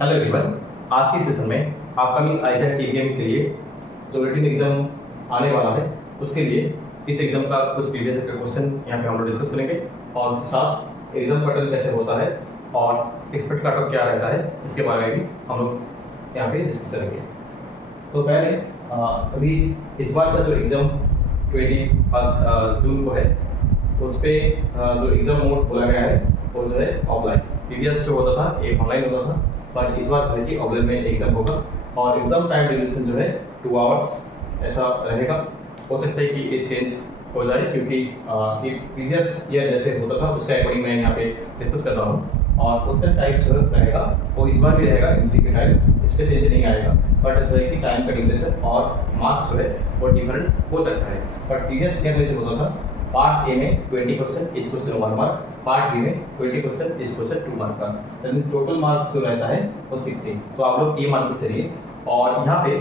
Hello everyone, आज के session में अपकमिंग आईजेट टीबीएम के लिए जो रिटन एग्जाम आने वाला है उसके लिए इस एग्जाम का कुछ प्रीवियस क्वेश्चन यहाँ पे हम लोग डिस्कस करेंगे और उसके साथ एग्जाम पैटर्न कैसे होता है और एक्सपेक्ट कट ऑफ क्या रहता है इसके बारे में भी हम लोग यहाँ पे डिस्कस करेंगे। तो पहले अभी इस बार का जो एग्जाम 21 जून को है उस पर जो एग्जाम मोड बोला गया है वो जो है ऑफलाइन। प्रीवियस जो होता था एक ऑनलाइन होता था, बट इस बार जो है कि ऑफलाइन में एग्जाम होगा और एग्जाम टाइम ड्यूरेशन जो है 2 आवर्स ऐसा रहेगा। हो सकता है कि ये चेंज हो जाए क्योंकि प्रीवियस ईयर जैसे होता था उसका अकॉर्डिंग मैं यहाँ पे डिस्कस कर रहा हूँ और क्वेश्चन टाइप जो रहेगा वो इस बार भी रहेगा एमसीक्यू टाइप, इस पर चेंज नहीं आएगा। बट जो है कि टाइम का ड्यूरेशन और मार्क्स जो है वो डिफरेंट हो सकता है। बट प्रीवियस ईयर में जो होता था पार्ट ए में 20% इस क्वेश्चन 1 मार्क, पार्ट बी में 20% इस क्वेश्चन 2 मार्क का, दैट मींस टोटल मार्क्स जो रहता है वो 60। तो आप लोग ये मान के चलिए। और यहाँ पे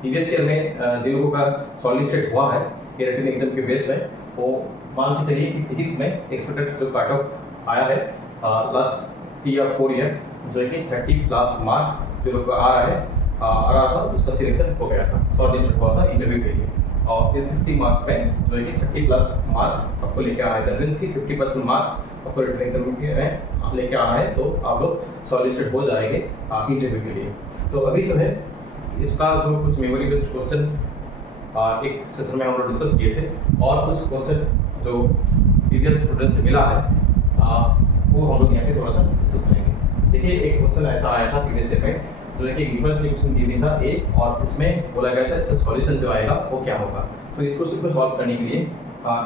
प्रीवियस ईयर में जिन लोगों का सॉलिसिटेड हुआ है ये रिटन एग्जाम के बेस में, वो मान के चलिए कि फिजिक्स में एक्सपेक्टेड जो कट ऑफ आया है लास्ट 3 या 4 ईयर जो है कि 30+ मार्क जो लोग आ रहा था उसका सिलेक्शन हो गया था, शॉर्टलिस्टेड हुआ था इंटरव्यू के लिए। और इस 60 मार्क में जो है कि 30+ मार्क आपको लेके आ रहा है, दैट मींस कि 50% मार्क आपको रिटन एग्जाम में आप लेके आ रहा है तो आप लोग शॉर्टलिस्टेड हो जाएंगे इंटरव्यू के लिए। तो अभी जो है इसका जो कुछ मेमोरी बेस्ड क्वेश्चन एक सेशन में हम लोग डिस्कस किए थे और कुछ क्वेश्चन जो प्रीवियस स्टूडेंट से मिला है वो हम लोग यहाँ पे थोड़ा सा डिस्कस करेंगे। देखिए एक क्वेश्चन ऐसा आया था प्रीवियस ईयर में जो है कि डिफरेंस इक्वेशन दी हुई था ए और इसमें बोला गया था इसका सॉल्यूशन जो आएगा वो क्या होगा। तो इसको सिर्फ सॉल्व करने के लिए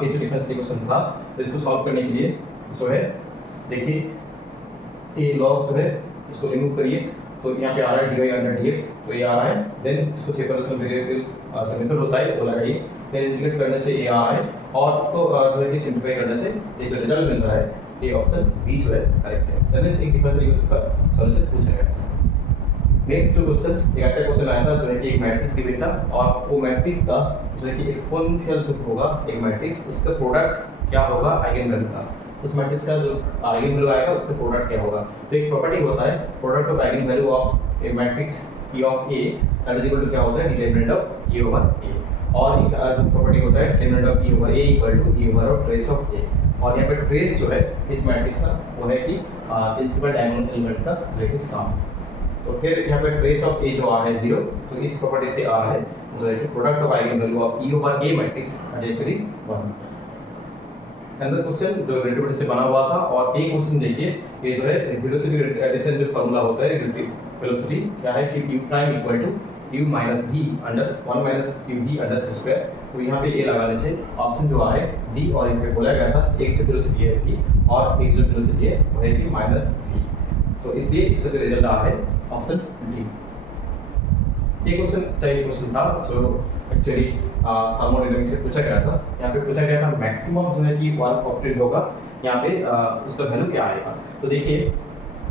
इस डिफरेंस इक्वेशन था तो इसको सॉल्व करने के लिए जो है देखिए ए लॉग जो है इसको रिमूव करिए तो यहाँ पे आ रहा है dy/dx, तो ये आ रहा है। देन इसको सेपरेशन वेरिएबल जो मेथड होता है वो लगाइए, देन इंटीग्रेट करने से ये आ रहा है और इसको जो है कि सिंप्लीफाई करने से ये जो रिजल्ट मिल रहा है ये ऑप्शन बी जो है करेक्ट है। दैट मींस एक डिफरेंस इक्वेशन का सॉल्यूशन पूछा गया। नेक्स्ट जो क्वेश्चन एक अच्छा क्वेश्चन आया था जो है कि एक मैट्रिक्स गिवन था और वो मैट्रिक्स का जो है कि एक्सपोनेंशियल जो होगा एक मैट्रिक्स उसका प्रोडक्ट क्या होगा आइगन वैल्यू का, उस मैट्रिक्स का जो आइगन वैल्यू आएगा उसका प्रोडक्ट क्या होगा। तो एक प्रॉपर्टी होता है product of eigenvalue of a matrix P of A that is equal to क्या होता है determinant of E over A, और एक जो प्रॉपर्टी होता है determinant of E over A equal to E over of trace of A। और यहाँ पे ट्रेस जो है इस मैट्रिक्स का वो है कि प्रिंसिपल डायगोनल एलिमेंट का जो है कि सम। तो फिर यहाँ पे ट्रेस ऑफ A जो आ रहा है 0, तो इस प्रॉपर्टी से आ रहा है जो है कि product of eigenvalue of E over A matrix actually 1। अंदर क्वेश्चन जो रिलेटिविटी से बना हुआ था और एक क्वेश्चन देखिए ये जो है वेलोसिटी एडिशन जो फार्मूला होता है रिलेटिव वेलोसिटी क्या है कि u prime equal to u minus v under 1 minus qv under c square. तो यहाँ पे a लगाने से ऑप्शन जो आ है d, और यहाँ पे बोला गया था एक जो वेलोसिटी है v और एक जो वेलोसिटी है वो है कि माइनस v, तो इसलिए इसका जो रिजल्ट आ है ऑप्शन डी। ये क्वेश्चन था जो एक्चुअली थर्मोडायनामिक्स से पूछा गया था। यहाँ पे पूछा गया था मैक्सिमम जो है कि वर्क ऑब्टेन्ड होगा यहाँ पे उसका वैल्यू क्या आएगा। तो देखिए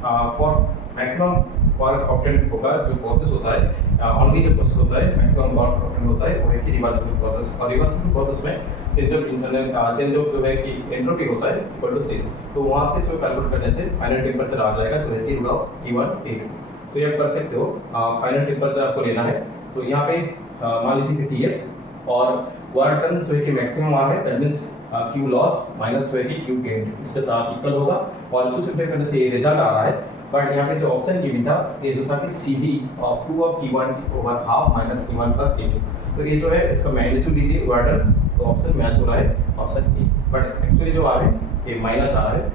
फॉर मैक्सिमम वर्क ऑब्टेन्ड होगा जो प्रोसेस होता है ओनली जो प्रोसेस होता है मैक्सिमम वर्क ऑब्टेन्ड होता है वो है कि रिवर्सिबल प्रोसेस, और रिवर्सिबल प्रोसेस में change of internal change of जो है कि एंट्रोपी होता है इक्वल टू 0। तो वहाँ से जो कैलकुलेट करने से फाइनल टेम्परेचर आ जाएगा जो है कि रूट ऑफ T1 T2। तो ये आप कर सकते हो फाइनल टेम्परेचर आपको लेना है। तो यहाँ पे मान लीजिए कि Tf और वर्क डन जो है कि मैक्सिमम आ है that means Q loss minus जो है कि Q गेन इसके साथ इक्वल होगा और इसको सिंप्लीफाई करने से ये रिजल्ट आ रहा है। बट यहाँ पे जो ऑप्शन गिवन था ये जो था कि CV of 2 of T1 over half minus T1 plus T2। तो ये जो है इसका मैग्नीट्यूड लीजिए वर्क डन, तो ऑप्शन मैच हो रहा है ऑप्शन ए। बट एक्चुअली जो आ रहा है ये माइनस आ रहा है,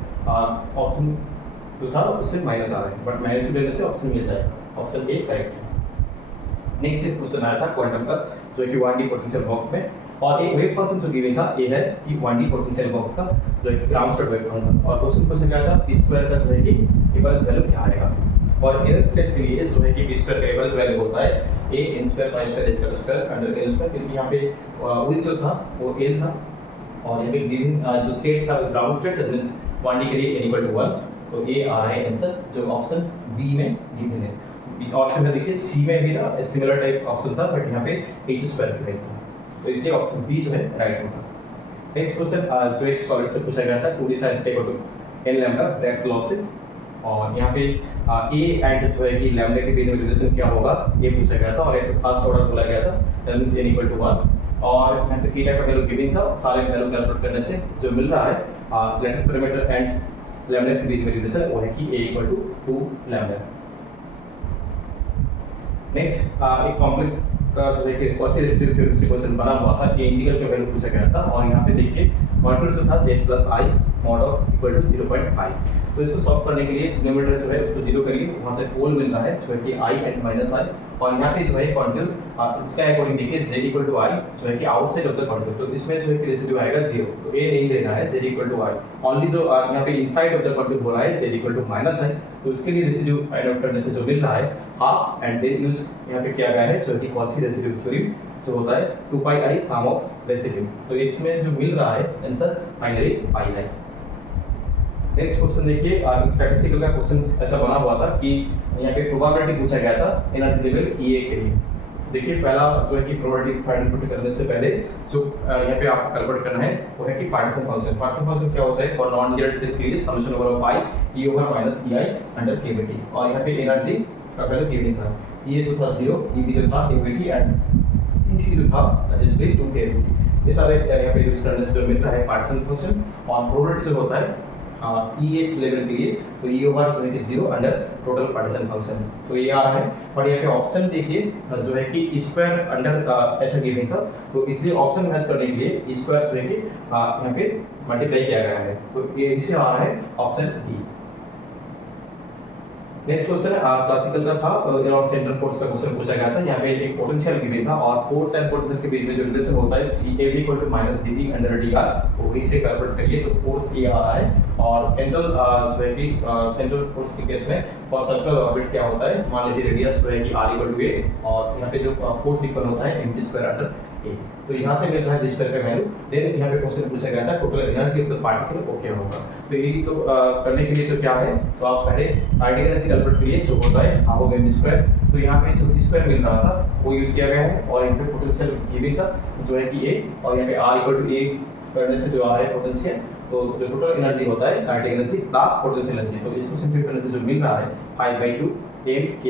ऑप्शन जो था उससे माइनस आ रहा है, बट मैग्नीट्यूड लेने से ऑप्शन मिल जाएगा, ऑप्शन ए करेक्ट है। नेक्स्ट एक क्वेश्चन आया था क्वांटम का जो कि 1D पोटेंशियल बॉक्स में, और एक वेव फंक्शन जो गिवन था ये है कि 1D पोटेंशियल बॉक्स का जो है कि ग्राउंड वेव फंक्शन, और क्वेश्चन क्या था p स्क्वायर का जो है कि एवरेज वैल्यू क्या आएगा। और इन स्टेट के लिए जो है कि p स्क्वायर का एवरेज वैल्यू होता है a n square pi square s square under l square, क्योंकि यहाँ पे विल जो था वो l था और यहाँ पे गिवन जो स्टेट था ground state that means 1D के लिए n इक्वल टू 1, तो ये आ रहा है आंसर जो ऑप्शन बी में गिवन है। ऑप्शन में देखिए सी में भी ना सिमिलर टाइप ऑप्शन था बट यहाँ पे h स्क्वायर की टाइप था, तो इसलिए ऑप्शन बी जो है राइट होगा। नेक्स्ट क्वेश्चन जो एक सॉलिड से पूछा गया था 2D sin theta equal to n lambda Bragg's law से, और यहाँ पे ए एंड जो है कि लैम्डा के बीच में रिलेशन क्या होगा ये पूछा गया था और एक फर्स्ट ऑर्डर बोला गया था, that means n equal to 1 और यहाँ पे थीटा का वैल्यू गिवन था, सारे वैल्यू कैलकुलेट करने से जो मिल रहा है लेटिस पैरामीटर एंड लैम्डा के बीच में रिलेशन वो है कि a equal to 2 lambda. Next एक कॉम्प्लेक्स का जो है कि कॉची रेसिड्यू थ्योरम से क्वेश्चन बना हुआ था, ये इंटीग्रल का वैल्यू पूछा गया था और यहाँ पे देखिए कॉन्टूर जो था z plus i mod of equal to 0.5। तो इसको सॉल्व करने के लिए डिनोमिनेटर जो है उसको 0 करिए, वहाँ से पोल मिल रहा है जो है कि i एंड माइनस i और यहाँ पे जो है कॉन्टूर इसका अकॉर्डिंग देखिए z इक्वल टू i जो है कि आउटसाइड ऑफ द कॉन्टूर, तो इसमें जो है कि रेसिड्यू आएगा 0, तो a नहीं लेना है, z equal to i। Only जो यहाँ पे इनसाइड ऑफ द कॉन्टूर बोला है z equal to minus i, तो उसके लिए रेसिड्यू फाइंड आउट करने से जो मिल रहा है हाफ एंड देन यूज यहाँ पे किया गया है जो कि कॉची रेसिड्यू थ्योरम जो होता है 2 pi i sum of residue, तो इसमें जो मिल रहा है answer finally pi i। Next question देखिए, स्टैटिस्टिकल का क्वेश्चन ऐसा बना हुआ था कि यहाँ पे प्रोबेबिलिटी पूछा गया था एनर्जी लेवल EA के लिए। देखिए पहला जो है कि प्रोबेबिलिटी फाइंड आउट करने से पहले जो यहाँ पे आपको कैलकुलेट करना है वो है कि पार्टीशन फंक्शन। पार्टीशन फंक्शन क्या होता है, फॉर नॉन जीरो केस के लिए समेशन ओवर पाई E over minus EI under KBT और यहाँ पे एनर्जी का वैल्यू गिवन था, ये जो था 0, EB जो था KBT एंड EC जो था दैट इज 2 KBT। ये सारे यहाँ पे यूज करने से जो मिल रहा है पार्टीशन फंक्शन और प्रोबेबिलिटी जो होता है ES लेवल के लिए तो E ओवर जो है कि 0 अंडर टोटल पार्टीशन फंक्शन, तो ये आ रहा है। और यहाँ पे ऑप्शन देखिए जो है कि स्क्वायर अंडर ऐसा गिवन था, तो इसलिए ऑप्शन मैच करने के लिए स्क्वायर जो है कि यहाँ पे मल्टीप्लाई किया गया है, तो ये इसे आ रहा है option D. Next question classical का था और सेंट्रल फोर्स का क्वेश्चन पूछा गया था। यहाँ पे एक पोटेंशियल गिवन था और फोर्स एंड पोटेंशियल के बीच में जो रिलेशन होता है AB equal to minus dP under dr, तो इसे कैलकुलेट करिए तो फोर्स A आ रहा है और सेंट्रल जो है कि सेंट्रल फोर्स के केस में फॉर सर्कल ऑर्बिट क्या होता है, मान लीजिए रेडियस जो है कि r इक्वल टू a और यहाँ पे जो फोर्स इक्वल होता है mv स्क्वायर अंडर a, तो यहाँ से मिल रहा है v स्क्वायर का वैल्यू। देन यहाँ पे क्वेश्चन पूछा गया था total energy of the particle वो क्या होगा, तो ये तो करने के लिए तो क्या है, तो आप पहले आइडियल एनर्जी कैलकुलेट करिए जो होता है हाफ ऑफ mv स्क्वायर, तो यहाँ पे जो स्क्वायर मिल रहा था वो यूज किया गया है और यहाँ पे पोटेंशियल गिवन था जो है कि a और यहाँ पे r इक्वल टू a करने से जो आ रहा है पोटेंशियल, तो जो टोटल एनर्जी होता है kinetic energy plus potential energy, तो इसको सिंपलीफाई करने से जो मिल रहा है 5/2 mk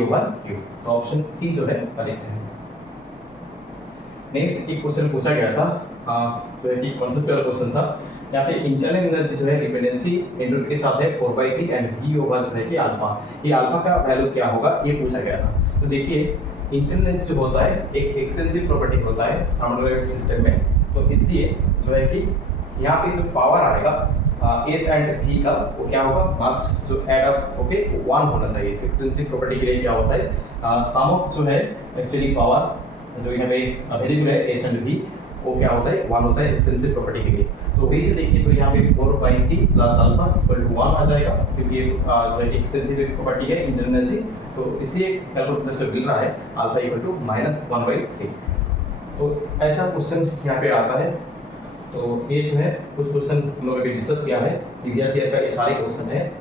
ओवर q, तो ऑप्शन सी जो है करेक्ट है। नेक्स्ट एक क्वेश्चन पूछा गया था जो है कि कॉन्सेप्चुअल क्वेश्चन था। यहाँ पे इंटरनल एनर्जी जो है डिपेंडेंसी इंटरवल के साथ है 4/3 एंड v ओवर जो है कि अल्फा, ये अल्फा का वैल्यू क्या होगा ये पूछा गया था। तो देखिए इंटरनल एनर्जी जो होता है एक एक्सटेंसिव प्रॉपर्टी होता है थर्मोडायनामिक सिस्टम में, तो इसलिए जो है कि यहाँ पे जो पावर आएगा एस एंड वी का वो क्या होगा, मस्ट जो एड अप ओके 1 होना चाहिए। एक्सटेंसिव प्रॉपर्टी के लिए क्या होता है सम ऑफ जो है एक्चुअली पावर जो यहाँ पे अवेलेबल है एस एंड वी वो क्या होता है 1 होता है एक्सटेंसिव प्रॉपर्टी के लिए। तो वही से देखिए तो यहाँ पे 4/3 प्लस अल्फा इक्वल टू 1 आ जाएगा क्योंकि ये जो है एक्सटेंसिव प्रॉपर्टी है इंटरनल एनर्जी, तो इसलिए कैलकुलेट से मिल रहा है अल्फा इक्वल टू -1/3। तो ऐसा क्वेश्चन यहाँ पे आता है। तो ये जो है कुछ क्वेश्चन हम लोग अभी डिस्कस किया है, प्रीवियस ईयर का ये सारे क्वेश्चन है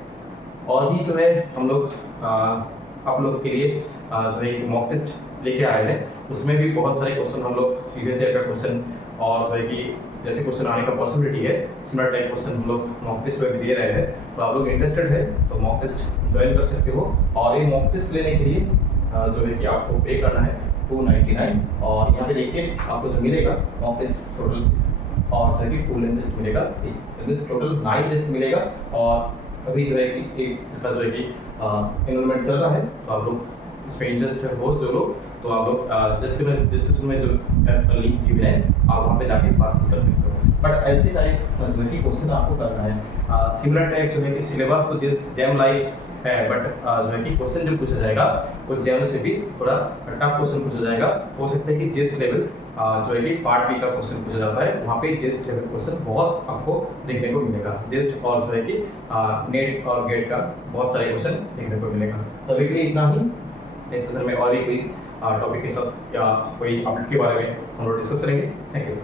और भी जो है हम लोग आप लोगों के लिए जो है मॉक टेस्ट लेके आए हैं, उसमें भी बहुत सारे क्वेश्चन हम लोग प्रीवियस ईयर का क्वेश्चन और जो है कि जैसे क्वेश्चन आने का पॉसिबिलिटी है सिमिलर टाइप क्वेश्चन हम लोग मॉक टेस्ट में भी दे रहे हैं। तो आप लोग इंटरेस्टेड है तो मॉक टेस्ट ज्वाइन कर सकते हो और ये मॉक टेस्ट लेने के लिए जो है कि आपको पे करना है 299 और यहाँ पे देखिए आपको जो मिलेगा मॉक टेस्ट टोटल 6 और जो है कि फुल टेस्ट मिलेगा 3, टोटल 9 टेस्ट मिलेगा। और अभी जो है कि इसका जो है कि एनरोलमेंट चल रहा है, तो आप लोग इसमें इंटरेस्टेड हो जो लोग तो आप लोग डिस्क्रिप्शन में जो ऐप का लिंक गिवन है आप वहाँ पे जाके परचेस कर सकते हो। बट ऐसे टाइप जो है कि क्वेश्चन आपको करना है सिमिलर टाइप जो है कि सिलेबस तो जेम लाइक है, बट जो है कि क्वेश्चन जो पूछा जाएगा वो जेम से भी थोड़ा टफ क्वेश्चन पूछा जाएगा। हो सकता है कि जेस लेवल जो है कि पार्ट बी का क्वेश्चन पूछा जाता है, वहाँ पे जेस्ट लेवल क्वेश्चन बहुत आपको देखने को मिलेगा। जेस्ट और जो है कि नेट और गेट का बहुत सारे क्वेश्चन देखने को मिलेगा। तो अभी के लिए इतना ही, नेक्स्ट सेशन में और भी कोई टॉपिक के साथ या कोई अपडेट के बारे में हम लोग डिस्कस करेंगे। Thank you.